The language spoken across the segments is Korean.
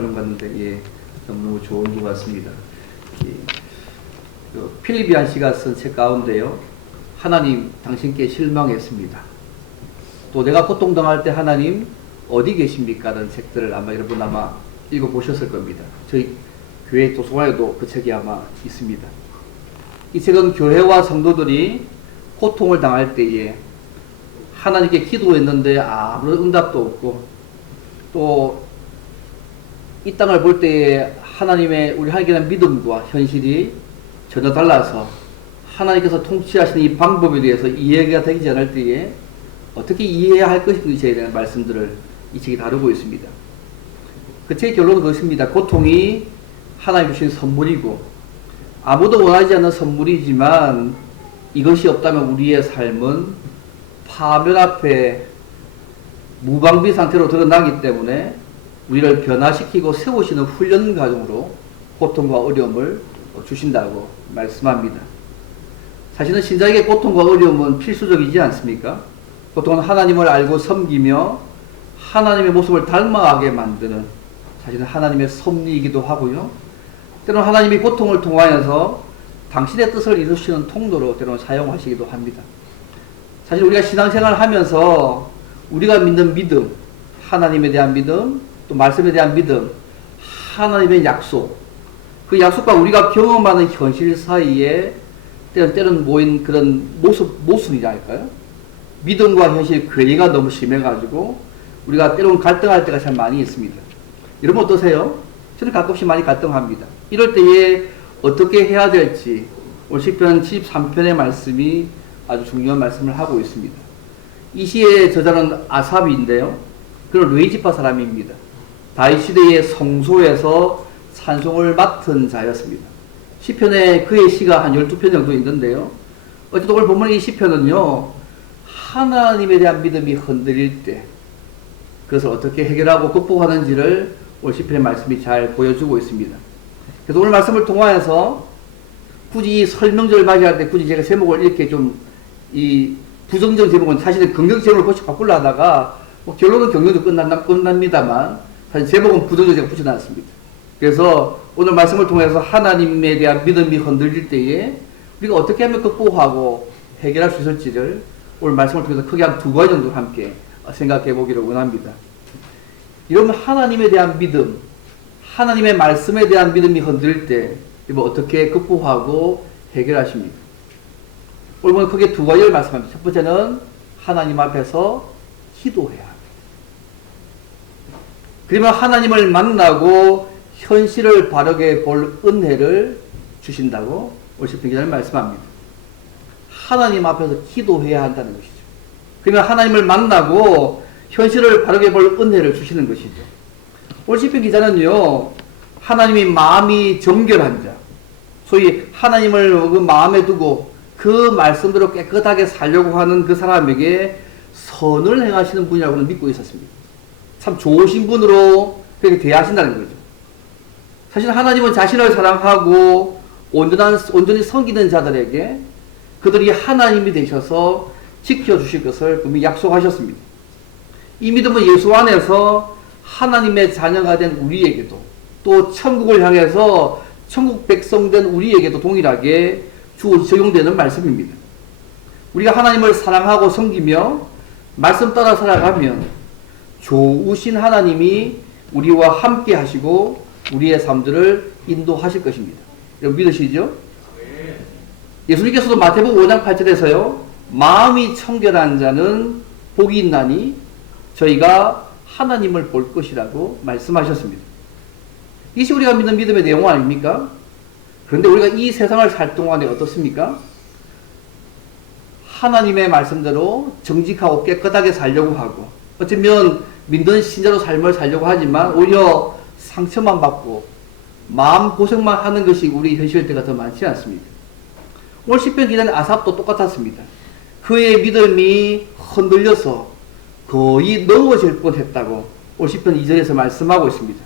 좀 봤는데, 예, 너무 좋은 것 같습니다. 예, 필리비안 씨가 쓴 책 가운데요, 하나님 당신께 실망했습니다. 또 내가 고통당할 때 하나님 어디 계십니까? 라는 책들을 아마 여러분 읽어보셨을 겁니다. 저희 교회 도서관에도 그 책이 아마 있습니다. 이 책은 교회와 성도들이 고통을 당할 때에 하나님께 기도했는데 아무런 응답도 없고, 또 이 땅을 볼 때에 우리 하나님께 대한 믿음과 현실이 전혀 달라서 하나님께서 통치하시는 이 방법에 대해서 이해가 되지 않을 때에 어떻게 이해해야 할 것인지에 대한 말씀들을 이 책이 다루고 있습니다. 그 책의 결론은 그것입니다. 고통이 하나님 주신 선물이고, 아무도 원하지 않는 선물이지만 이것이 없다면 우리의 삶은 파멸 앞에 무방비 상태로 드러나기 때문에 우리를 변화시키고 세우시는 훈련 과정으로 고통과 어려움을 주신다고 말씀합니다. 사실은 신자에게 고통과 어려움은 필수적이지 않습니까? 고통은 하나님을 알고 섬기며 하나님의 모습을 닮아가게 만드는, 사실은 하나님의 섭리이기도 하고요, 때로는 하나님이 고통을 통하여서 당신의 뜻을 이루시는 통로로 때로는 사용하시기도 합니다. 사실 우리가 신앙생활을 하면서 우리가 믿는 믿음, 하나님에 대한 믿음, 또 말씀에 대한 믿음, 하나님의 약속, 그 약속과 우리가 경험하는 현실 사이에 때는 모인 그런 모순이랄까요? 믿음과 현실 괴리가 너무 심해가지고 우리가 때로는 갈등할 때가 참 많이 있습니다. 여러분 어떠세요? 저는 가끔씩 많이 갈등합니다. 이럴 때에 어떻게 해야 될지 오늘 시편 73편의 말씀이 아주 중요한 말씀을 하고 있습니다. 이 시의 저자는 아삽인데요, 그는 르이지파 사람입니다. 다윗 시대의 성소에서 찬송을 맡은 자였습니다. 시편에 그의 시가 한 12편 정도 있는데요, 어쨌든 오늘 보면 이 시편은요, 하나님에 대한 믿음이 흔들릴 때 그것을 어떻게 해결하고 극복하는지를 오늘 시편의 말씀이 잘 보여주고 있습니다. 그래서 오늘 말씀을 통하여서 굳이 이 설명절을 맞이할 때 굳이 제가 제목을 이렇게 이 부정적 제목은 사실은 긍정 제목을 고치 바꾸려 하다가 결론은 긍정적으로 끝납니다만 사실 제목은 부정적 제가 붙여놨습니다. 그래서 오늘 말씀을 통해서 하나님에 대한 믿음이 흔들릴 때에 우리가 어떻게 하면 극복하고 해결할 수 있을지를 오늘 말씀을 통해서 크게 한 2가지 정도 함께 생각해 보기를 원합니다. 이러면 하나님에 대한 믿음, 하나님의 말씀에 대한 믿음이 흔들릴 때 어떻게 극복하고 해결하십니까? 오늘 크게 2가지를 말씀합니다. 첫 번째는 하나님 앞에서 기도해야 합니다. 그러면 하나님을 만나고 현실을 바르게 볼 은혜를 주신다고 오늘 시편 기자는 말씀합니다. 하나님 앞에서 기도해야 한다는 것이죠. 그러면 하나님을 만나고 현실을 바르게 볼 은혜를 주시는 것이죠. 오늘 시편 기자는요, 하나님이 마음이 정결한 자, 소위 하나님을 그 마음에 두고 그 말씀대로 깨끗하게 살려고 하는 그 사람에게 선을 행하시는 분이라고는 믿고 있었습니다. 참 좋으신 분으로 그렇게 대하신다는 거죠. 사실 하나님은 자신을 사랑하고 온전히 섬기는 자들에게 그들이 하나님이 되셔서 지켜주실 것을 분명히 약속하셨습니다. 이 믿음은 예수 안에서 하나님의 자녀가 된 우리에게도, 또 천국을 향해서 천국 백성 된 우리에게도 동일하게 적용되는 말씀입니다. 우리가 하나님을 사랑하고 섬기며 말씀 따라 살아가면 좋으신 하나님이 우리와 함께 하시고 우리의 삶들을 인도하실 것입니다. 여러분 믿으시죠? 예수님께서도 마태복음 5장 8절에서요, 마음이 청결한 자는 복이 있나니 저희가 하나님을 볼 것이라고 말씀하셨습니다. 이것이 우리가 믿는 믿음의 내용 아닙니까? 그런데 우리가 이 세상을 살 동안에 어떻습니까? 하나님의 말씀대로 정직하고 깨끗하게 살려고 하고, 어쩌면 믿는 신자로 삶을 살려고 하지만 오히려 상처만 받고 마음고생만 하는 것이 우리 현실 때가 더 많지 않습니까? 오늘 시편 기자는 아삽도 똑같았습니다. 그의 믿음이 흔들려서 거의 넘어질 뻔했다고 오늘 시편 2절에서 말씀하고 있습니다.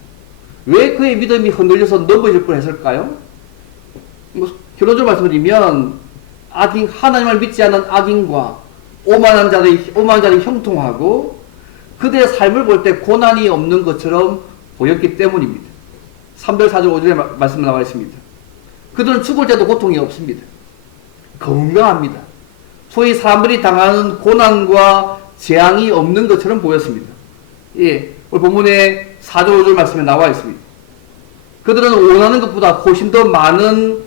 왜 그의 믿음이 흔들려서 넘어질 뻔했을까요? 결론적으로 말씀드리면 하나님을 믿지 않는 악인과 오만한 자들이 형통하고 그들의 삶을 볼 때 고난이 없는 것처럼 보였기 때문입니다. 3절 4절 5절에 말씀 나와 있습니다. 그들은 죽을 때도 고통이 없습니다. 건강합니다. 소위 사람들이 당하는 고난과 재앙이 없는 것처럼 보였습니다. 예, 오늘 본문에 4절 5절 말씀에 나와 있습니다. 그들은 원하는 것보다 훨씬 더 많은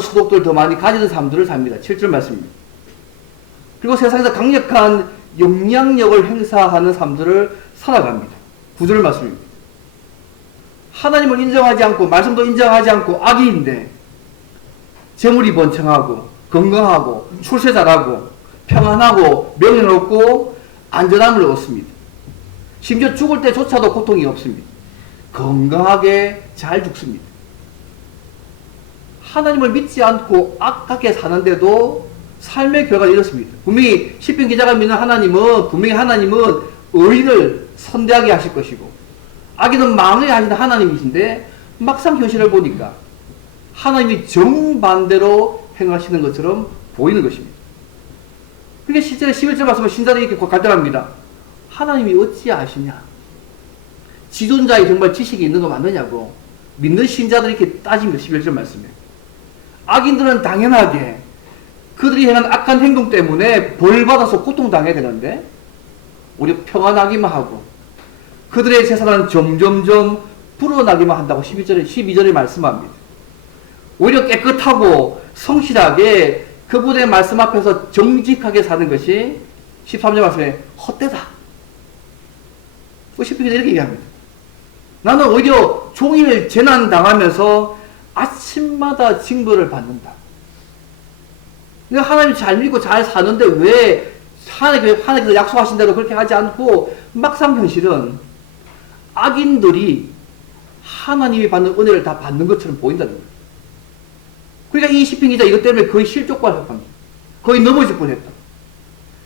수독들 더 많이 가지는 사람들을 삽니다. 7절 말씀입니다. 그리고 세상에서 강력한 영향력을 행사하는 사람들을 살아갑니다. 9절 말씀입니다. 하나님을 인정하지 않고 말씀도 인정하지 않고 악인인데 재물이 번창하고 건강하고 출세 잘하고 평안하고 명예를 얻고 안전함을 얻습니다. 심지어 죽을 때조차도 고통이 없습니다. 건강하게 잘 죽습니다. 하나님을 믿지 않고 악하게 사는데도 삶의 결과가 이렇습니다. 분명히 시편 기자가 믿는 하나님은 의인을 선대하게 하실 것이고 악인은 망하게 하시는 하나님이신데 막상 현실을 보니까 하나님이 정반대로 행하시는 것처럼 보이는 것입니다. 그게 실제로 11절 말씀은 신자들이 이렇게 갈등합니다. 하나님이 어찌 아시냐? 지존자에 정말 지식이 있는 거 맞느냐고 믿는 신자들이 이렇게 따집니다. 11절 말씀에. 악인들은 당연하게 그들이 행한 악한 행동 때문에 벌받아서 고통당해야 되는데 오히려 평안하기만 하고 그들의 재산은 점점점 불어나기만 한다고 12절에 말씀합니다. 오히려 깨끗하고 성실하게 그분의 말씀 앞에서 정직하게 사는 것이 13절 말씀에 헛되다. 10절에 이렇게 얘기합니다. 나는 오히려 종일 재난 당하면서 아침마다 징벌을 받는다. 내가 하나님 잘 믿고 잘 사는데 왜 하나님께서 약속하신 대로 그렇게 하지 않고 막상 현실은 악인들이 하나님이 받는 은혜를 다 받는 것처럼 보인다는 거예요. 그러니까 이 시편 기자 이것 때문에 거의 실족발합니다. 거의 넘어질 뻔했다.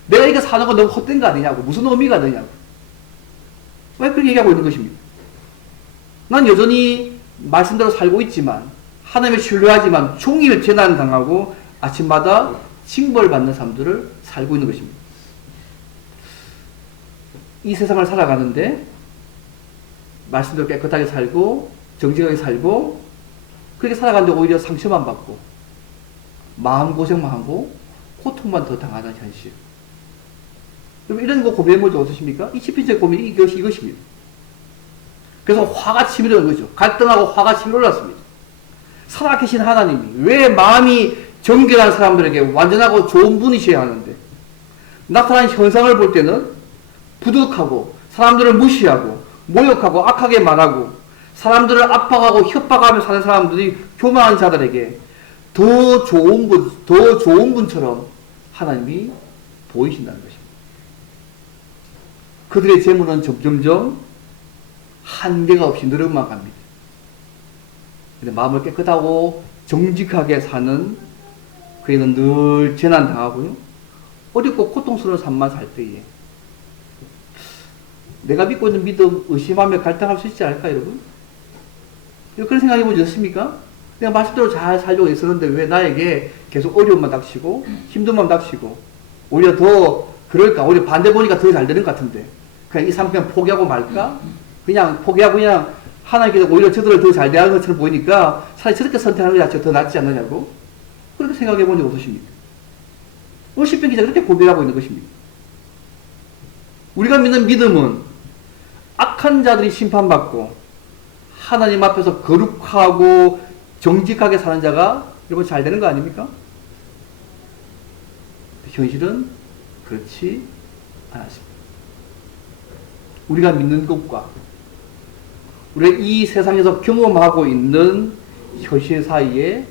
내가 이렇게 사는 거 너무 헛된 거 아니냐고. 무슨 의미가 있느냐고. 왜 그렇게 얘기하고 있는 것입니다. 난 여전히 말씀대로 살고 있지만 하나님을 신뢰하지만 종일 재난당하고 아침마다 징벌받는 사람들을 살고 있는 것입니다. 이 세상을 살아가는데 말씀대로 깨끗하게 살고 정직하게 살고 그렇게 살아가는데 오히려 상처만 받고 마음고생만 하고 고통만 더 당하는 현실. 여러분 이런 거 고민해보지 어떠십니까? 이 시편의 고민이 이것입니다. 그래서 화가 치밀어 오른 거죠. 갈등하고 화가 치밀어 올랐습니다. 살아계신 하나님이 왜 마음이 정결한 사람들에게 완전하고 좋은 분이셔야 하는데 나타난 현상을 볼 때는 부득하고 사람들을 무시하고 모욕하고 악하게 말하고 사람들을 압박하고 협박하며 사는 사람들이 교만한 자들에게 더 좋은 분처럼 하나님이 보이신다는 것입니다. 그들의 재물은 점점점 한계가 없이 늘어만 갑니다. 근데 마음을 깨끗하고 정직하게 사는 그에는 늘 재난당하고요. 어렵고 고통스러운 삶만 살 때에 내가 믿고 있는 믿음 의심하며 갈등할 수 있지 않을까 여러분? 그런 생각해 보지 않습니까? 내가 말씀대로 잘 살려고 있었는데 왜 나에게 계속 어려움만 닥치고 힘듦만 닥치고 오히려 더 그럴까? 오히려 반대 보니까 더 잘 되는 것 같은데 그냥 이 삶 그냥 포기하고 말까? 그냥 포기하고 그냥 하나님께서 오히려 저들을 더 잘 대하는 것처럼 보이니까 차라리 저렇게 선택하는 게 자체가 더 낫지 않느냐고 그렇게 생각해 본 적 없으십니까? 오늘 시편 기자가 그렇게 고백하고 있는 것입니다. 우리가 믿는 믿음은 악한 자들이 심판받고 하나님 앞에서 거룩하고 정직하게 사는 자가 여러분 잘 되는 거 아닙니까? 현실은 그렇지 않았습니다. 우리가 믿는 것과 우리가 이 세상에서 경험하고 있는 현실 사이의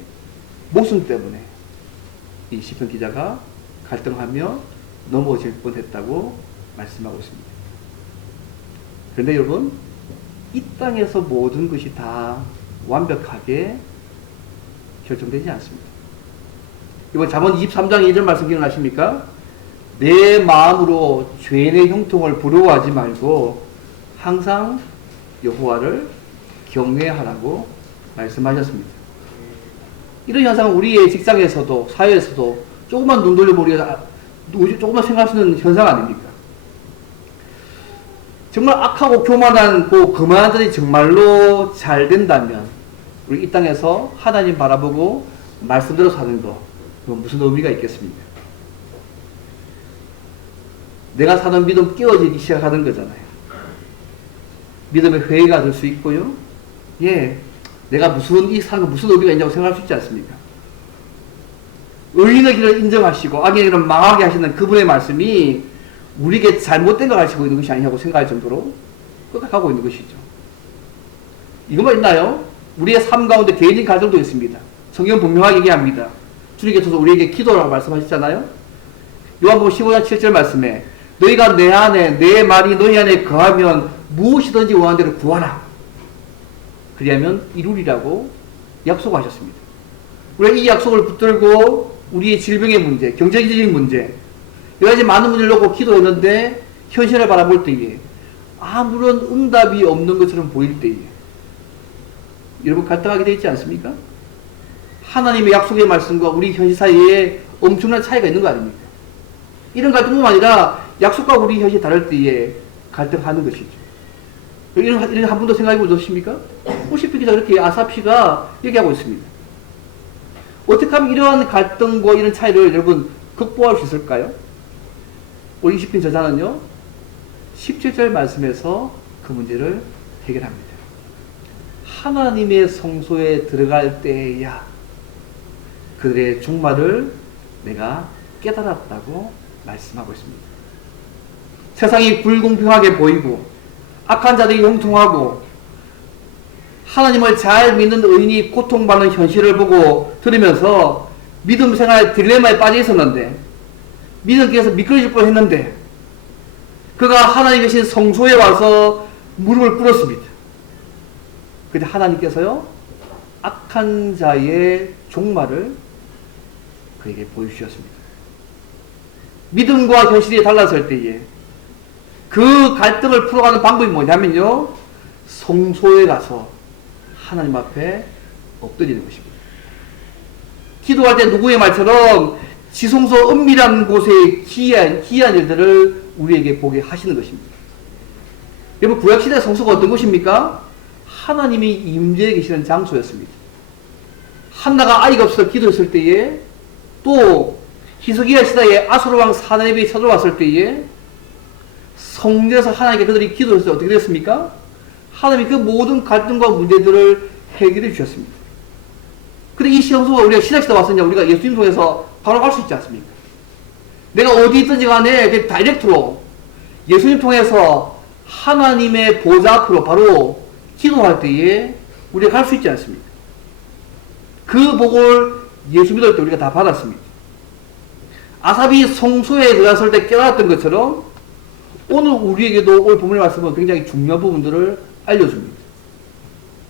모순 때문에 이 시편 기자가 갈등하며 넘어질 뻔했다고 말씀하고 있습니다. 그런데 여러분 이 땅에서 모든 것이 다 완벽하게 결정되지 않습니다. 이번 잠언 23장 2절 말씀 기억나십니까? 내 마음으로 죄인의 형통을 부러워하지 말고 항상 여호와를 경외하라고 말씀하셨습니다. 이런 현상은 우리의 직장에서도 사회에서도 조금만 눈 돌려보면 조금만 생각할 수 있는 현상 아닙니까? 정말 악하고 교만한 그 거만한 자들이 정말로 잘 된다면 우리 이 땅에서 하나님 바라보고 말씀대로 사는 거 그건 무슨 의미가 있겠습니까? 내가 사는 믿음 깨어지기 시작하는 거잖아요. 믿음의 회의가 될 수 있고요. 예, 내가 이 사는 거 무슨 의미가 있냐고 생각할 수 있지 않습니까? 의인의 길을 인정하시고 악의 길을 망하게 하시는 그분의 말씀이 우리에게 잘못된 걸 가르치고 있는 것이 아니냐고 생각할 정도로 끝까지 가고 있는 것이죠. 이것만 있나요? 우리의 삶 가운데 개인적인 갈등도 있습니다. 성경은 분명하게 얘기합니다. 주님께서 우리에게 기도라고 말씀하셨잖아요. 요한복음 15장 7절 말씀에 너희가 내 안에 내 말이 너희 안에 거하면 무엇이든지 원하는 대로 구하라. 그리하면 이루리라고 약속하셨습니다. 우리가 이 약속을 붙들고 우리의 질병의 문제, 경제적인 문제, 여러 가지 많은 문제를 놓고 기도했는데 현실을 바라볼 때에 아무런 응답이 없는 것처럼 보일 때에 여러분 갈등하게 되어 있지 않습니까? 하나님의 약속의 말씀과 우리 현실 사이에 엄청난 차이가 있는 거 아닙니까? 이런 갈등뿐만 아니라 약속과 우리 현실이 다를 때에 갈등하는 것이죠. 이런 한 번도 생각해 보셨습니까? 호시피 기자 이렇게 아사피가 얘기하고 있습니다. 어떻게 하면 이러한 갈등과 이런 차이를 여러분 극복할 수 있을까요? 우리 20편 저자는요 17절 말씀에서 그 문제를 해결합니다. 하나님의 성소에 들어갈 때야 그들의 종말을 내가 깨달았다고 말씀하고 있습니다. 세상이 불공평하게 보이고 악한 자들이 형통하고 하나님을 잘 믿는 의인이 고통받는 현실을 보고 들으면서 믿음 생활 딜레마에 빠져 있었는데 믿음께서 미끄러질 뻔했는데 그가 하나님 계신 성소에 와서 무릎을 꿇었습니다. 그때 하나님께서요 악한 자의 종말을 그에게 보여주셨습니다. 믿음과 현실이 달라질 때에 그 갈등을 풀어가는 방법이 뭐냐면요 성소에 가서 하나님 앞에 엎드리는 것입니다. 기도할 때 누구의 말처럼 지성소 은밀한 곳에 기이한 일들을 우리에게 보게 하시는 것입니다. 여러분 구약시대 성소가 어떤 곳입니까? 하나님이 임재해 계시는 장소였습니다. 한나가 아이가 없어서 기도했을 때에 또 히스기야 시대에 아수르왕 사네립이 쳐들어왔을 때에 성전에서 하나님께 그들이 기도했을 때 어떻게 됐습니까? 하나님이 그 모든 갈등과 문제들을 해결해 주셨습니다. 근데 이 성소가 우리가 신약시대 왔으냐 우리가 예수님 통해서 바로 갈 수 있지 않습니까? 내가 어디 있든지 간에 그 다이렉트로 예수님 통해서 하나님의 보좌 앞으로 바로 기도할 때에 우리가 갈 수 있지 않습니까? 그 복을 예수 믿을 때 우리가 다 받았습니다. 아삽이 성소에 들어갔을 때 깨달았던 것처럼 오늘 우리에게도 오늘 본문의 말씀은 굉장히 중요한 부분들을 알려줍니다.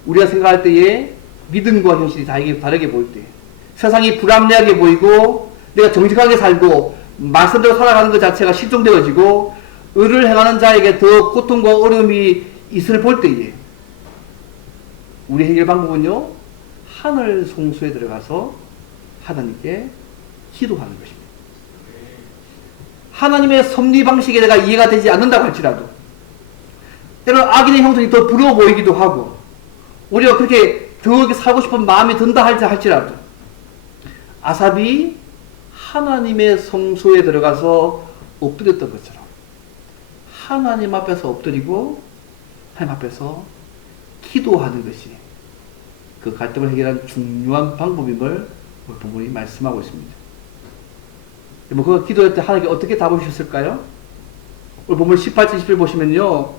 우리가 생각할 때에 믿음과 현실이 다르게 보일 때 세상이 불합리하게 보이고 내가 정직하게 살고 말씀대로 살아가는 것 자체가 실종되어지고 의를 행하는 자에게 더 고통과 어려움이 있을 볼 때에 우리 해결 방법은요 하늘 성소에 들어가서 하나님께 기도하는 것입니다. 하나님의 섭리 방식에 내가 이해가 되지 않는다고 할지라도 때로는 악인의 형성이 더 부러워 보이기도 하고 우리가 그렇게 더 살고 싶은 마음이 든다 할지라도 아삽이 하나님의 성소에 들어가서 엎드렸던 것처럼 하나님 앞에서 엎드리고 하나님 앞에서 기도하는 것이 그 갈등을 해결하는 중요한 방법임을 오늘 본문이 말씀하고 있습니다. 그 기도할 때 하나님께 어떻게 답을 주셨을까요? 오늘 본문 18절 20절 보시면요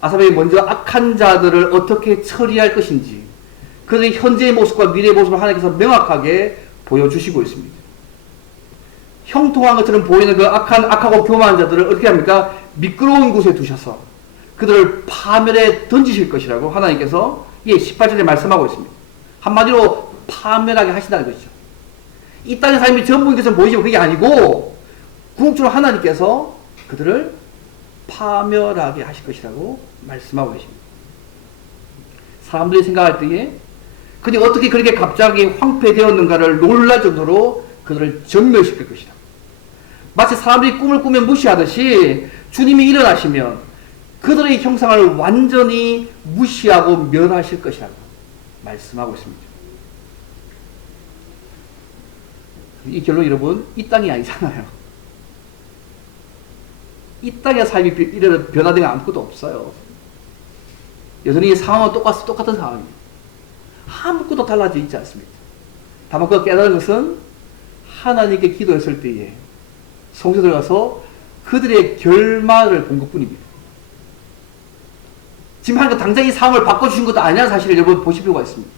아삽이 먼저 악한 자들을 어떻게 처리할 것인지 그들의 현재의 모습과 미래의 모습을 하나님께서 명확하게 보여주시고 있습니다. 형통한 것처럼 보이는 그 악하고 교만한 자들을 어떻게 합니까? 미끄러운 곳에 두셔서 그들을 파멸에 던지실 것이라고 하나님께서 18절에 말씀하고 있습니다. 한마디로 파멸하게 하신다는 것이죠. 이 땅의 삶이 전부인 것은 보이지만 그게 아니고 궁극적으로 하나님께서 그들을 파멸하게 하실 것이라고 말씀하고 계십니다. 사람들이 생각할 때에 그들이 어떻게 그렇게 갑자기 황폐되었는가를 놀랄 정도로 그들을 전멸시킬 것이다. 마치 사람들이 꿈을 꾸며 무시하듯이 주님이 일어나시면 그들의 형상을 완전히 무시하고 멸하실 것이라고 말씀하고 있습니다. 이 결론 여러분, 이 땅이 아니잖아요. 이 땅의 삶이 이런 변화된 게 아무것도 없어요. 여전히 상황은 똑같은 상황입니다. 아무것도 달라져 있지 않습니다. 다만 그 깨달은 것은 하나님께 기도했을 때에 성소에 들어가서 그들의 결말을 본 것뿐입니다. 지금 하나님 당장 이 상황을 바꿔주신 것도 아니라는 사실을 여러분 보실 필요가 있습니다.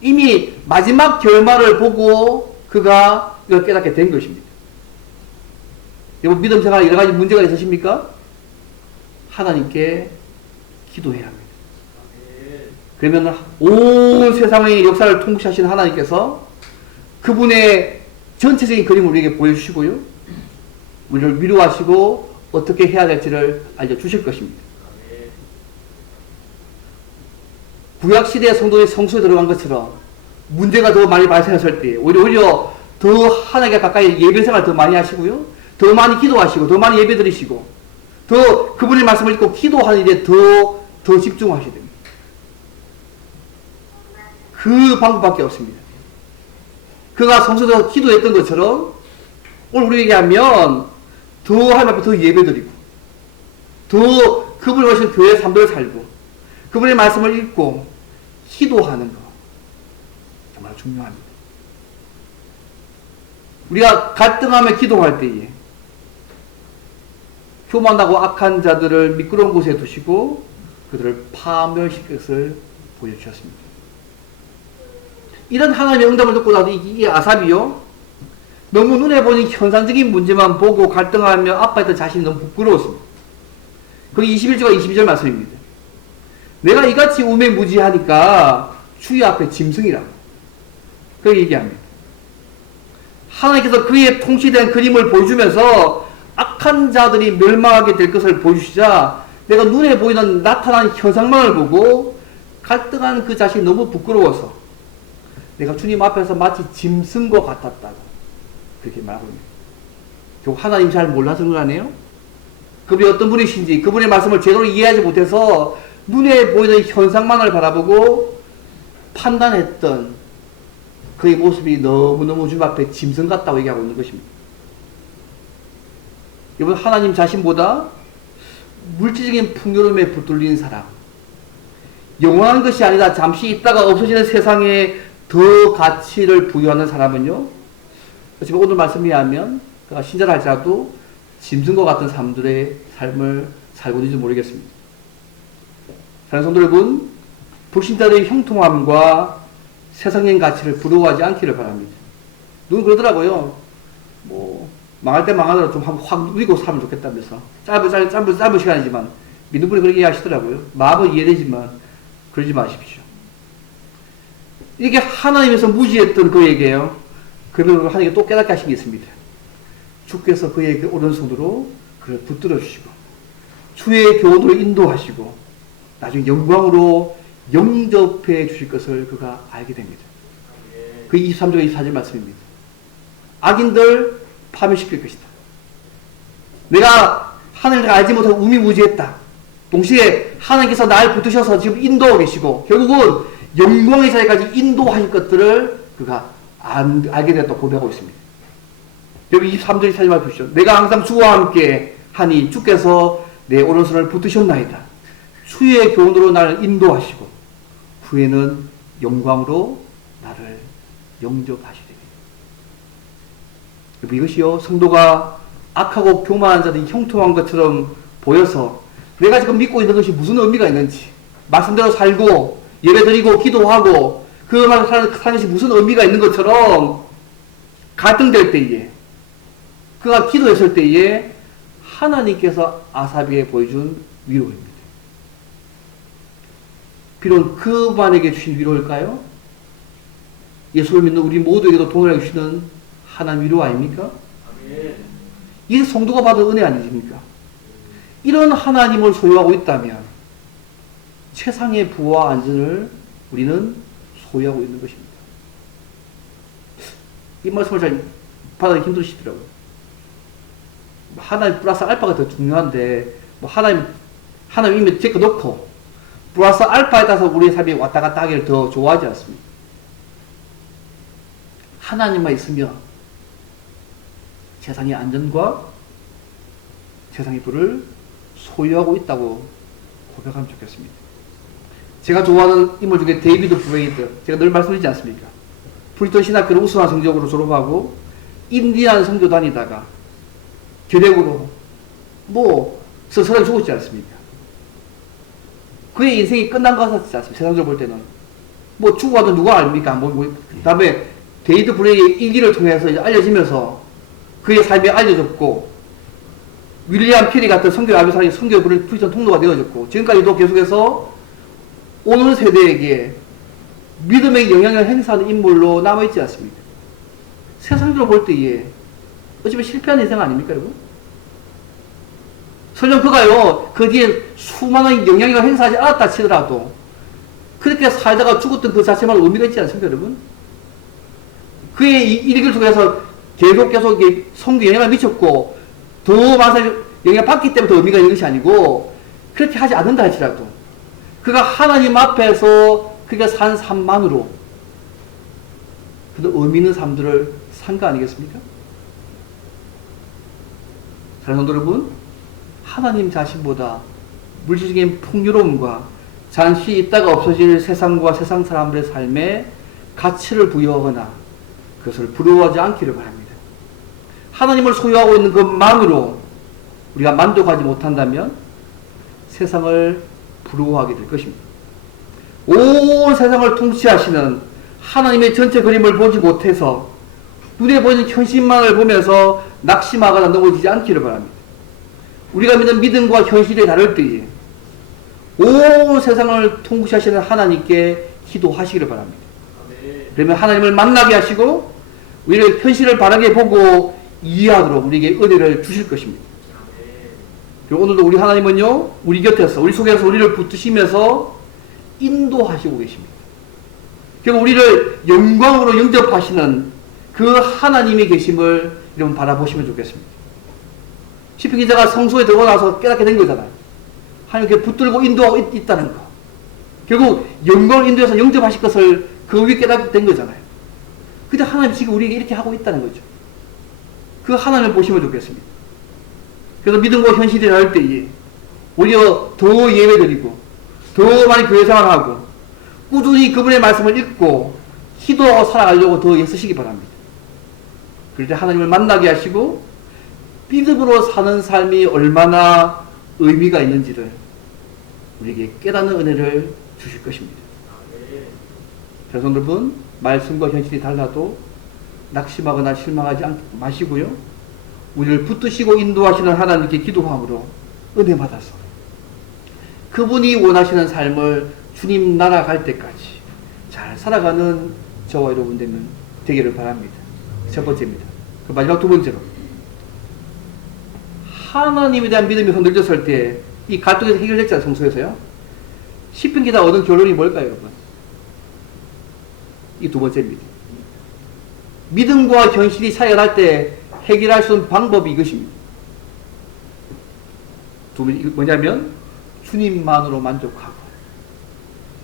이미 마지막 결말을 보고 그가 이걸 깨닫게 된 것입니다. 여러분 믿음 생활에 여러 가지 문제가 있으십니까? 하나님께 기도해야 합니다. 그러면 온 세상의 역사를 통치하신 하나님께서 그분의 전체적인 그림을 우리에게 보여주시고요. 우리를 위로하시고 어떻게 해야 될지를 알려주실 것입니다. 구약시대의 성도의 성소에 들어간 것처럼 문제가 더 많이 발생했을 때 오히려 더 하나님께 가까이 예배생활을 더 많이 하시고요. 더 많이 기도하시고 더 많이 예배드리시고 더 그분의 말씀을 읽고 기도하는 일에 더 집중하셔야 됩니다. 그 방법밖에 없습니다. 그가 성소에서 기도했던 것처럼 오늘 우리에게 하면 더 하나님 앞에 더 예배드리고 더 그분이 오신 교회 삶들을 살고 그분의 말씀을 읽고 기도하는 것 정말 중요합니다. 우리가 갈등하며 기도할 때에 교만하고 악한 자들을 미끄러운 곳에 두시고 그들을 파멸시킬 것을 보여주셨습니다. 이런 하나님의 응답을 듣고 나도 이 아삽이요 너무 눈에 보이는 현상적인 문제만 보고 갈등하며 아파했던 자신이 너무 부끄러웠습니다. 거기 21절과 22절 말씀입니다. 내가 이같이 우매무지하니까 주의 앞에 짐승이라고 그렇게 얘기합니다. 하나님께서 그의 통치된 그림을 보여주면서 악한 자들이 멸망하게 될 것을 보여주시자 내가 눈에 보이는 나타난 현상만을 보고 갈등한 그 자신이 너무 부끄러워서 내가 주님 앞에서 마치 짐승과 같았다고 그렇게 말하고 있습니다. 결국 하나님 잘 몰라서 그런 거 아니에요? 그분이 어떤 분이신지 그분의 말씀을 제대로 이해하지 못해서 눈에 보이는 현상만을 바라보고 판단했던 그의 모습이 너무너무 주님 앞에 짐승 같다고 얘기하고 있는 것입니다. 여러분 하나님 자신보다 물질적인 풍요로움에 붙들린 사람 영원한 것이 아니라 잠시 있다가 없어지는 세상에 더 가치를 부여하는 사람은요 지금 오늘 말씀에 하면 그가 신자를 할지라도 짐승과 같은 사람들의 삶을 살고 있는지 모르겠습니다. 사랑하는 성도 여러분 불신자들의 형통함과 세상적인 가치를 부러워하지 않기를 바랍니다. 누군 그러더라고요. 뭐 망할 때 망하더라도 좀 한번 확 누리고 살면 좋겠다면서 짧은 시간이지만 믿는 분이 그렇게 하시더라고요. 마음은 이해되지만 그러지 마십시오. 이게 하나님에서 무지했던 그에게요. 그러면 하나님께 또 깨닫게 하신 게 있습니다. 주께서 그에게 오른손으로 그를 붙들어 주시고 주의 교훈으로 인도하시고 나중에 영광으로 영접해 주실 것을 그가 알게 됩니다. 그 23절 24절 말씀입니다. 악인들 파멸시킬 것이다. 내가 하나님을 알지 못하고 우미무지했다. 동시에 하나님께서 날 붙드셔서 지금 인도하고 계시고 결국은 영광의 자리까지 인도하실 것들을 그가 알게 되었다고 고백하고 있습니다. 여기 23절 24절 말씀 보시죠. 내가 항상 주와 함께 하니 주께서 내 오른손을 붙드셨나이다. 주의 교훈으로 나를 인도하시고 후에는 영광으로 나를 영접하시리니. 이것이요 성도가 악하고 교만한 자들이 형통한 것처럼 보여서 내가 지금 믿고 있는 것이 무슨 의미가 있는지 말씀대로 살고 예배드리고 기도하고 그 말을 사는 것이 무슨 의미가 있는 것처럼 갈등될 때에 그가 기도했을 때에 하나님께서 아삽에게 보여준 위로입니다. 비록 그만에게 주신 위로일까요? 예수를 믿는 우리 모두에게도 동일하게 주시는 하나님 위로 아닙니까? 이게 성도가 받은 은혜 아니십니까? 이런 하나님을 소유하고 있다면 최상의 부와 안전을 우리는 소유하고 있는 것입니다. 이 말씀을 잘 받아들이기 힘드시더라고요. 하나님 플러스 알파가 더 중요한데 하나님 하나님 이미 제껴놓고 플러스 알파에 따라서 우리의 삶이 왔다 갔다 하기를 더 좋아하지 않습니다. 하나님만 있으면 세상의 안전과 세상의 부를 소유하고 있다고 고백하면 좋겠습니다. 제가 좋아하는 인물 중에 데이비드 브레이드, 제가 늘 말씀드리지 않습니까? 프리턴 신학교를 우수한 성적으로 졸업하고 인디안 선교 다니다가 결핵으로 서서히 죽었지 않습니까? 그의 인생이 끝난 것 같았지 않습니까? 세상적으로 볼 때는. 죽어가도 누가 압니까? 그 다음에 데이비드 브레이드의 일기를 통해서 이제 알려지면서 그의 삶이 알려졌고, 윌리엄 캐리 같은 선교 아비사이 선교 프리턴 통로가 되어졌고, 지금까지도 계속해서 오늘 세대에게 믿음의 영향을 행사하는 인물로 남아있지 않습니까? 세상적으로 볼 때에 어쩌면 실패한 인생 아닙니까, 여러분? 설령 그가요, 그 뒤에 수많은 영향력을 행사하지 않았다 치더라도 그렇게 살다가 죽었던 그 자체만 의미가 있지 않습니까, 여러분? 그의 일기를 통해서 계속 선교 영향을 미쳤고 더 많은 영향을 받기 때문에 더 의미가 있는 것이 아니고, 그렇게 하지 않는다 할지라도 그가 하나님 앞에서 그가 산 삶만으로 그도 의미 있는 삶들을 산 거 아니겠습니까? 사랑하는 성도 여러분, 하나님 자신보다 물질적인 풍요로움과 잠시 있다가 없어질 세상과 세상 사람들의 삶에 가치를 부여하거나 그것을 부러워하지 않기를 바랍니다. 하나님을 소유하고 있는 것만으로 우리가 만족하지 못한다면 세상을 부러워하게 될 것입니다. 온 세상을 통치하시는 하나님의 전체 그림을 보지 못해서 눈에 보이는 현실만을 보면서 낙심하거나 넘어지지 않기를 바랍니다. 우리가 믿는 믿음과 현실이 다를 때에 온 세상을 통치하시는 하나님께 기도하시기를 바랍니다. 그러면 하나님을 만나게 하시고 우리를 현실을 바라게 보고 이해하도록 우리에게 은혜를 주실 것입니다. 그리고 오늘도 우리 하나님은요, 우리 곁에서, 우리 속에서 우리를 붙드시면서 인도하시고 계십니다. 결국 우리를 영광으로 영접하시는 그 하나님이 계심을 여러분 바라보시면 좋겠습니다. 시편 기자가 성소에 들어가 나서 깨닫게 된 거잖아요. 하나님께 붙들고 인도하고 있다는 거. 결국 영광을 인도해서 영접하실 것을 그 위에 깨닫게 된 거잖아요. 근데 하나님 지금 우리에게 이렇게 하고 있다는 거죠. 그 하나님을 보시면 좋겠습니다. 그래서 믿음과 현실이 다를 때에 오히려 더 예배드리고 더 많이 교회 생활하고 꾸준히 그분의 말씀을 읽고 기도하고 살아가려고 더 애쓰시기 바랍니다. 그럴 때 하나님을 만나게 하시고 믿음으로 사는 삶이 얼마나 의미가 있는지를 우리에게 깨닫는 은혜를 주실 것입니다. 여러분, 말씀과 현실이 달라도 낙심하거나 실망하지 마시고요, 우리를 붙드시고 인도하시는 하나님께 기도함으로 은혜 받아서 그분이 원하시는 삶을 주님 나라 갈 때까지 잘 살아가는 저와 여러분 되기를 바랍니다. 첫 번째입니다. 그 마지막 두 번째로, 하나님에 대한 믿음이 흔들렸을 때 이 갈등에서 해결됐잖아요. 성소에서요. 시편 기자가 얻은 결론이 뭘까요, 여러분? 이 두 번째입니다. 믿음과 현실이 차이가 날 때 해결할 수 있는 방법이 이것입니다. 뭐냐면 주님만으로 만족하고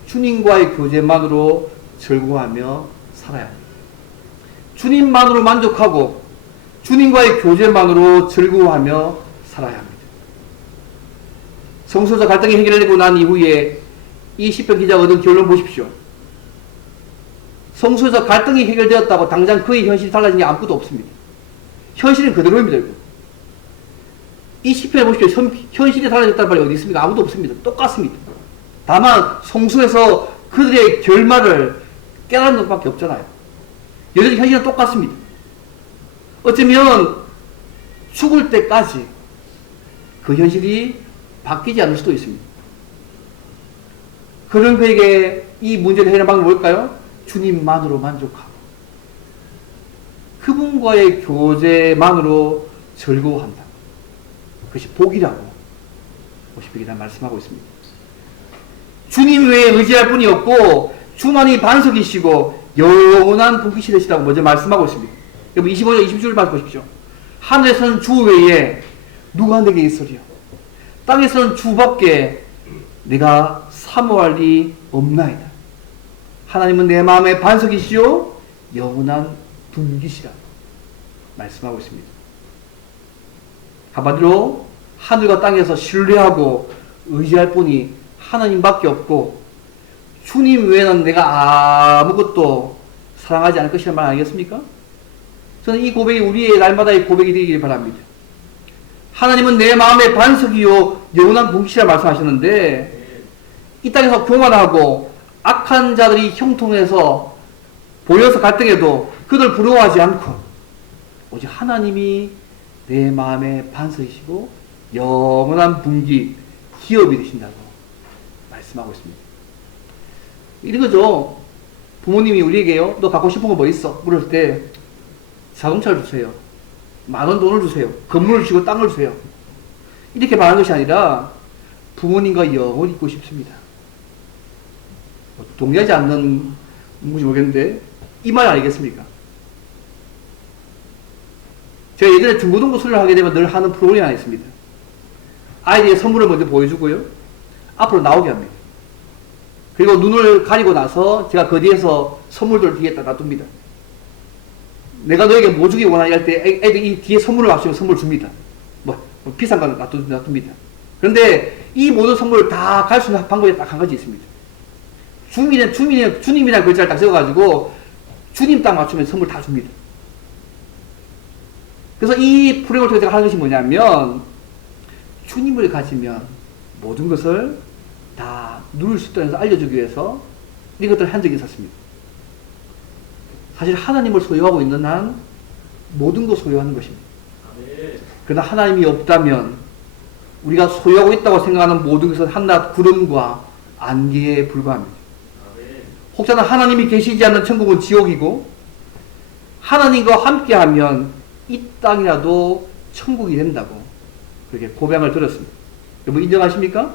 주님과의 교제만으로 즐거워하며 살아야 합니다. 주님만으로 만족하고 주님과의 교제만으로 즐거워하며 살아야 합니다. 성소에서 갈등이 해결되고 난 이후에 이 시편 기자가 얻은 결론 보십시오. 성소에서 갈등이 해결되었다고 당장 그의 현실이 달라진 게 아무것도 없습니다. 현실은 그대로입니다. 이 시편에 보십시오. 현실이 달라졌다는 말이 어디 있습니까? 아무도 없습니다. 똑같습니다. 다만 성소에서 그들의 결말을 깨닫는 것밖에 없잖아요. 여전히 현실은 똑같습니다. 어쩌면 죽을 때까지 그 현실이 바뀌지 않을 수도 있습니다. 그런 그에게 이 문제를 해결하는 방법이 뭘까요? 주님만으로 만족하고 그분과의 교제만으로 즐거워한다. 그것이 복이라고 오십백이나 말씀하고 있습니다. 주님 외에 의지할 분이 없고 주만이 반석이시고 영원한 분깃이 되시다고 먼저 말씀하고 있습니다. 여러분 25절 27절 말씀 보십시오. 하늘에서는 주 외에 누가 내게 있으리요? 땅에서는 주밖에 내가 사모할 리 없나이다. 하나님은 내 마음의 반석이시요 영원한 분기시라 말씀하고 있습니다. 한마디로 하늘과 땅에서 신뢰하고 의지할 분이 하나님밖에 없고 주님 외에는 내가 아무것도 사랑하지 않을 것이란 말 아니겠습니까? 저는 이 고백이 우리의 날마다의 고백이 되기를 바랍니다. 하나님은 내 마음의 반석이요 영원한 분기시라 말씀하셨는데 이 땅에서 교만하고 악한 자들이 형통해서 보여서 갈등해도 그들 부러워하지 않고 오직 하나님이 내 마음의 반석이시고 영원한 분기 기업이 되신다고 말씀하고 있습니다. 이런 거죠. 부모님이 우리에게요, 너 갖고 싶은 거 뭐 있어? 물을 때 자동차를 주세요. 많은 돈을 주세요. 건물을 주시고 땅을 주세요. 이렇게 말하는 것이 아니라 부모님과 영원히 있고 싶습니다. 동의하지 않는 뭔지 모르겠는데 이 말 아니겠습니까? 제가 예전에 중고등부 수련을 하게 되면 늘 하는 프로그램이 하나 있습니다. 아이들의 선물을 먼저 보여주고요. 앞으로 나오게 합니다. 그리고 눈을 가리고 나서 제가 그 뒤에서 선물들을 뒤에다 놔둡니다. 내가 너에게 뭐 주기 원하냐 할 때 애들이 이 뒤에 선물을 맞추면 선물 줍니다. 뭐 비싼 거는 놔둡니다. 그런데 이 모든 선물을 다 갈 수 있는 방법이 딱 한 가지 있습니다. 주님이라는 글자를 딱 적어가지고 주님 딱 맞추면 선물 다 줍니다. 그래서 이 프로그램을 통해서 하는 것이 뭐냐면 주님을 가지면 모든 것을 다 누릴 수 있다는 것을 알려주기 위해서 이것들을 한 적이 있었습니다. 사실 하나님을 소유하고 있는 한 모든 것 소유하는 것입니다. 그러나 하나님이 없다면 우리가 소유하고 있다고 생각하는 모든 것은 한낱 구름과 안개에 불과합니다. 혹자는 하나님이 계시지 않는 천국은 지옥이고 하나님과 함께하면 이 땅이라도 천국이 된다고 그렇게 고백을 들었습니다. 여러분 인정하십니까?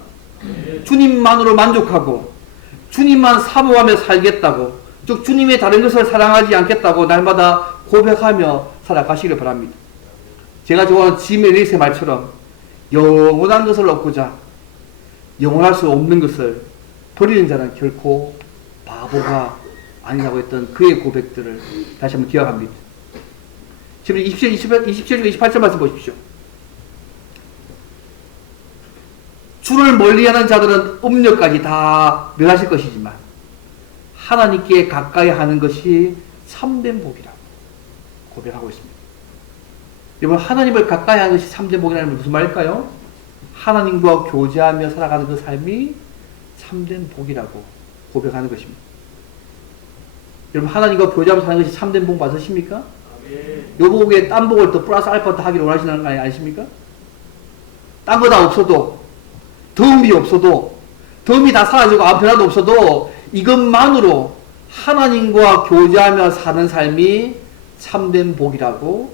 주님만으로 만족하고 주님만 사모하며 살겠다고, 즉 주님의 다른 것을 사랑하지 않겠다고 날마다 고백하며 살아가시기를 바랍니다. 제가 좋아하는 짐 앨리스의 말처럼 영원한 것을 얻고자 영원할 수 없는 것을 버리는 자는 결코 바보가 아니라고 했던 그의 고백들을 다시 한번 기억합니다. 지금 27절 28절 말씀 보십시오. 주를 멀리하는 자들은 음녀까지 다 멸하실 것이지만 하나님께 가까이 하는 것이 참된 복이라고 고백하고 있습니다. 여러분, 하나님을 가까이 하는 것이 참된 복이라는 무슨 말일까요? 하나님과 교제하며 살아가는 그 삶이 참된 복이라고 고백하는 것입니다. 여러분, 하나님과 교제하며 사는 것이 참된 복 맞으십니까? 요 복에 딴 복을 또 플러스 알파 더 하기를 원하시는 거 아니십니까? 딴 거 다 없어도, 덤이 없어도, 덤이 다 사라지고 아무 변화도 없어도 이것만으로 하나님과 교제하며 사는 삶이 참된 복이라고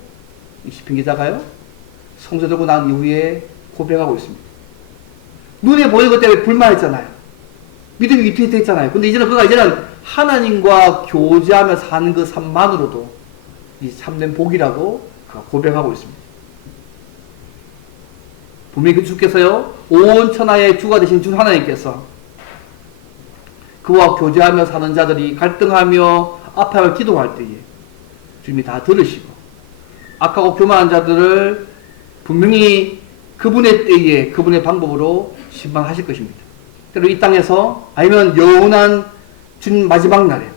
시편 기자가요, 성서되고 난 이후에 고백하고 있습니다. 눈에 보이는 것 때문에 불만했잖아요. 믿음이 위태했잖아요. 근데 이제는 하나님과 교제하며 사는 그 삶만으로도 이 참된 복이라고 고백하고 있습니다. 분명히 그 주께서요, 온 천하의 주가 되신 주 하나님께서 그와 교제하며 사는 자들이 갈등하며 아파하며 기도할 때에 주님이 다 들으시고 악하고 교만한 자들을 분명히 그분의 때에 그분의 방법으로 심판하실 것입니다. 때로 이 땅에서 아니면 영원한 주님 마지막 날에.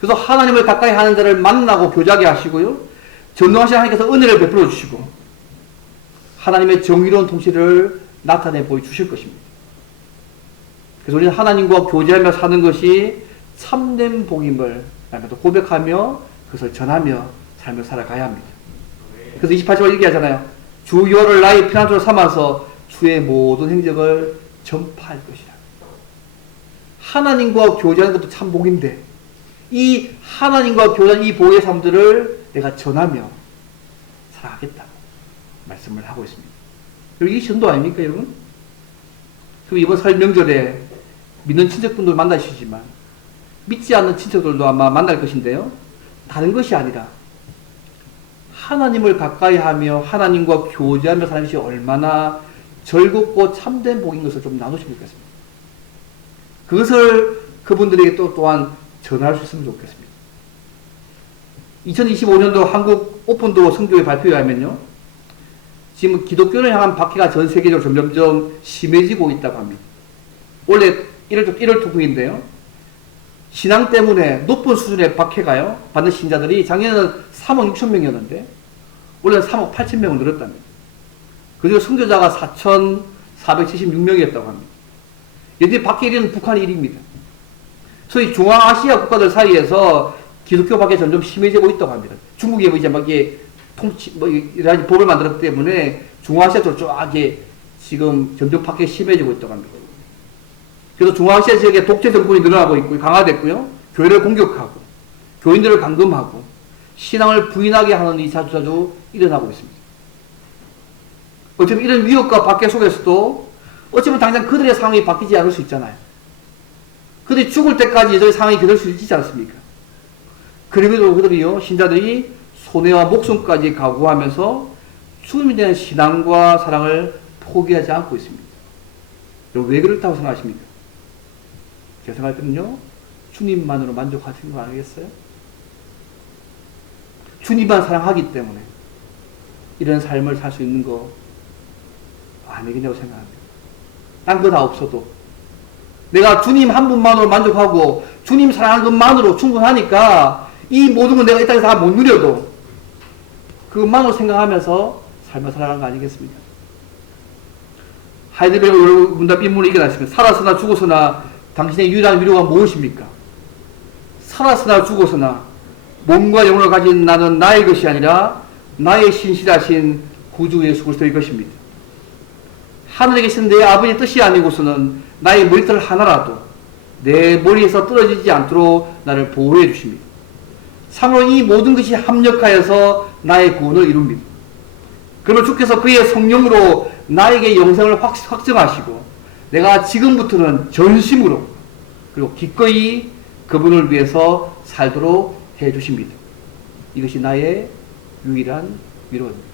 그래서 하나님을 가까이 하는 자를 만나고 교제하게 하시고요, 전능하신 하나님께서 은혜를 베풀어 주시고 하나님의 정의로운 통치를 나타내 보여주실 것입니다. 그래서 우리는 하나님과 교제하며 사는 것이 참된 복임을 고백하며 그것을 전하며 삶을 살아가야 합니다. 그래서 28절 얘기하잖아요. 주여를 나의 피난처로 삼아서 주의 모든 행적을 전파할 것이라. 하나님과 교제하는 것도 참 복인데 이 하나님과 교제하는 이 복의 삶들을 내가 전하며 살아가겠다 말씀을 하고 있습니다. 그리고 이게 전도 아닙니까, 여러분? 그리고 이번 설 명절에 믿는 친척분들 만나시지만 믿지 않는 친척들도 아마 만날 것인데요, 다른 것이 아니라 하나님을 가까이 하며 하나님과 교제하며 사는 것이 얼마나 즐겁고 참된 복인 것을 좀 나누시면 좋겠습니다. 그것을 그분들에게 또한 전할 수 있으면 좋겠습니다. 2025년도 한국 오픈도 성교회 발표에 하면요, 지금 기독교를 향한 박해가 전 세계적으로 점점점 심해지고 있다고 합니다. 원래 1월 투풍인데요, 신앙 때문에 높은 수준의 박해가요 받는 신자들이 작년에는 3억 6천 명이었는데 올해는 3억 8천 명을 늘었답니다. 그중에 선교자가 4,476명이었다고 합니다. 여기 박해 1위는 북한 1위입니다. 소위 중앙아시아 국가들 사이에서 기독교 박해 점점 심해지고 있다고 합니다. 중국이 이제 막 이게 이런 법을 만들었기 때문에 중앙아시아 쪽으로 쫙 지금 점점 박해 심해지고 있다고 합니다. 그래서 중앙아시아 지역에 독재 정권이 늘어나고 있고 강화됐고요. 교회를 공격하고 교인들을 감금하고 신앙을 부인하게 하는 일이 자주 일어나고 있습니다. 어쩌면 이런 위협과 박해 속에서도 어쩌면 당장 그들의 상황이 바뀌지 않을 수 있잖아요. 그들이 죽을 때까지 여전히 상황이 그럴 수 있지 않습니까? 그럼에도 그들이요, 신자들이 손해와 목숨까지 각오하면서 죽음에 대한 신앙과 사랑을 포기하지 않고 있습니다. 왜 그렇다고 생각하십니까? 제가 생각할 때는요, 주님만으로 만족하시는 거 아니겠어요? 주님만 사랑하기 때문에 이런 삶을 살 수 있는 거 아니겠냐고 생각합니다. 딴 거 다 없어도 내가 주님 한 분만으로 만족하고 주님 사랑하는 것만으로 충분하니까 이 모든 건 내가 이 땅에서 다 못 누려도 그것만으로 생각하면서 삶을 살아가는 거 아니겠습니까? 하이델베르그 문답 인문을 이겨냈습니다. 살아서나 죽어서나 당신의 유일한 위로가 무엇입니까? 살아서나 죽어서나 몸과 영혼을 가진 나는 나의 것이 아니라 나의 신실하신 구주 예수 그리스도의 것입니다. 하늘에 계신 내 아버지의 뜻이 아니고서는 나의 머리털 하나라도 내 머리에서 떨어지지 않도록 나를 보호해 주십니다. 참으로 이 모든 것이 합력하여서 나의 구원을 이룹니다. 그러면 주께서 그의 성령으로 나에게 영생을 확정하시고 내가 지금부터는 전심으로 그리고 기꺼이 그분을 위해서 살도록 해 주십니다. 이것이 나의 유일한 위로입니다.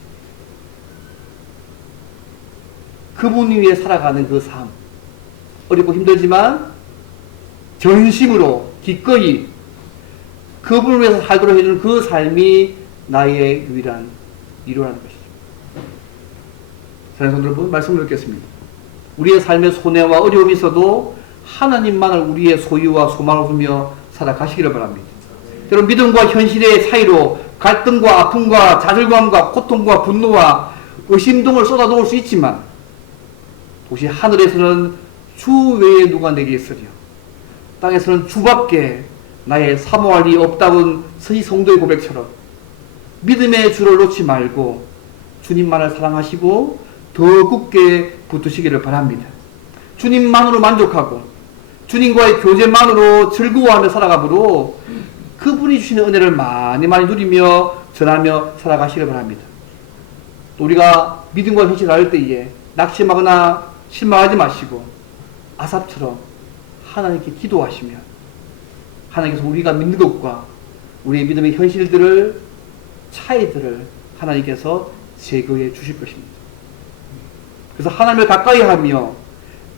그분 위에 살아가는 그 삶, 어렵고 힘들지만 전심으로 기꺼이 그분을 위해서 살도록 해주는 그 삶이 나의 유일한 위로라는 것이죠. 사랑하는 성도 여러분, 말씀을 듣겠습니다. 우리의 삶에 손해와 어려움이 있어도 하나님만을 우리의 소유와 소망으로 두며 살아가시기를 바랍니다. 여러분, 믿음과 현실의 사이로 갈등과 아픔과 좌절감과 고통과 분노와 의심동을 쏟아놓을 수 있지만 혹시 하늘에서는 주 외에 누가 내게 있으랴, 땅에서는 주밖에 나의 사모할 리 없다는 서희 성도의 고백처럼 믿음의 주를 놓지 말고 주님만을 사랑하시고 더 굳게 붙으시기를 바랍니다. 주님만으로 만족하고 주님과의 교제만으로 즐거워하며 살아가므로 그분이 주시는 은혜를 많이 누리며 전하며 살아가시길 바랍니다. 또 우리가 믿음과 현실을 알 때에 낙심하거나 실망하지 마시고 아삽처럼 하나님께 기도하시며 하나님께서 우리가 믿는 것과 우리의 믿음의 현실들을, 차이들을 하나님께서 제거해 주실 것입니다. 그래서 하나님을 가까이 하며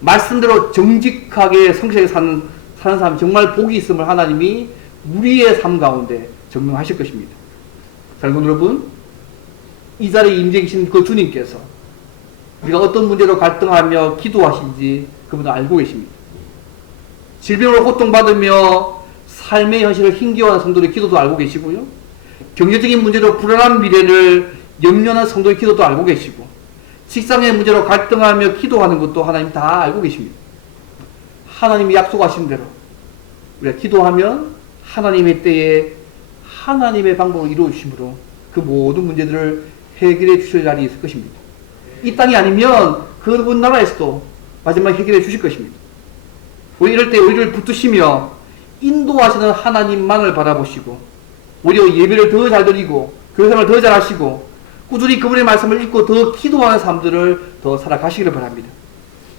말씀대로 정직하게 성실하게 사는 사람이 정말 복이 있음을 하나님이 우리의 삶 가운데 증명하실 것입니다. 사랑하는 여러분, 이 자리에 임재 계신 그 주님께서 우리가 어떤 문제로 갈등하며 기도하신지 그분은 알고 계십니다. 질병으로 고통받으며 삶의 현실을 힘겨워하는 성도의 기도도 알고 계시고요. 경제적인 문제로 불안한 미래를 염려하는 성도의 기도도 알고 계시고, 직장의 문제로 갈등하며 기도하는 것도 하나님 다 알고 계십니다. 하나님이 약속하신 대로 우리가 기도하면 하나님의 때에 하나님의 방법을 이루어 주심으로 그 모든 문제들을 해결해 주실 날이 있을 것입니다. 이 땅이 아니면 그 어느 나라에서도 마지막에 해결해 주실 것입니다. 우리 이럴 때 우리를 붙드시며 인도하시는 하나님만을 바라보시고 오히려 예배를 더 잘 드리고 교회생활을 더 잘 하시고 꾸준히 그분의 말씀을 읽고 더 기도하는 삶들을 더 살아가시기를 바랍니다.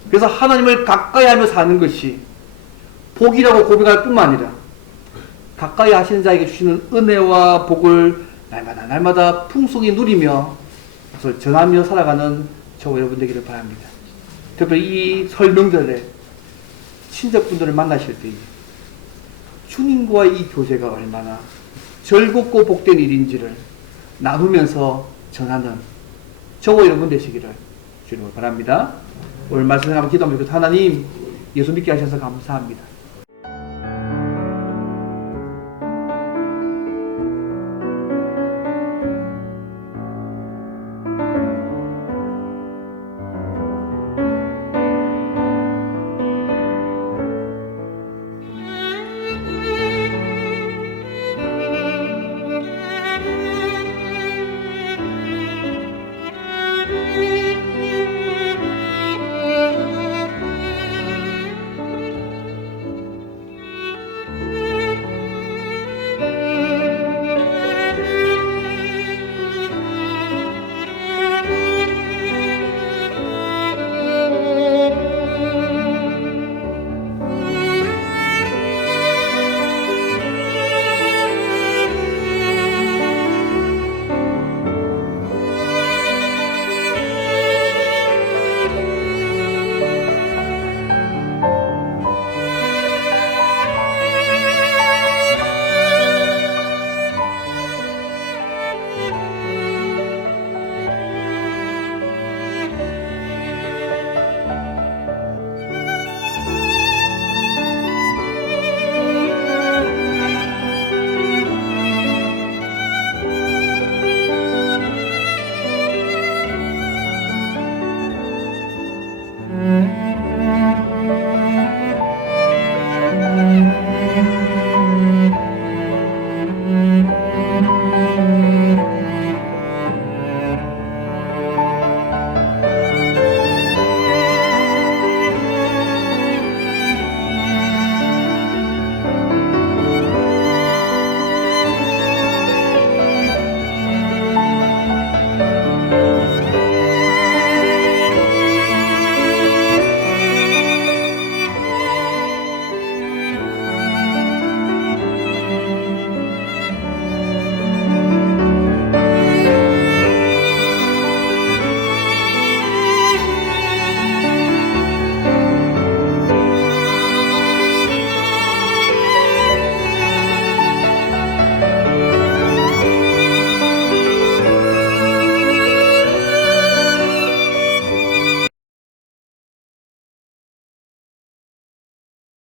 그래서 하나님을 가까이 하며 사는 것이 복이라고 고백할 뿐만 아니라 가까이 하시는 자에게 주시는 은혜와 복을 날마다 풍속이 누리며 그래서 전하며 살아가는 저와 여러분 되기를 바랍니다. 특별히 이 설명절에 친척분들을 만나실 때 주님과의 이 교제가 얼마나 즐겁고 복된 일인지를 나누면서 전하는 저와 여러분 되시기를 주님을 바랍니다. 오늘 말씀 한번 기도하면서 하나님 예수 믿게 하셔서 감사합니다.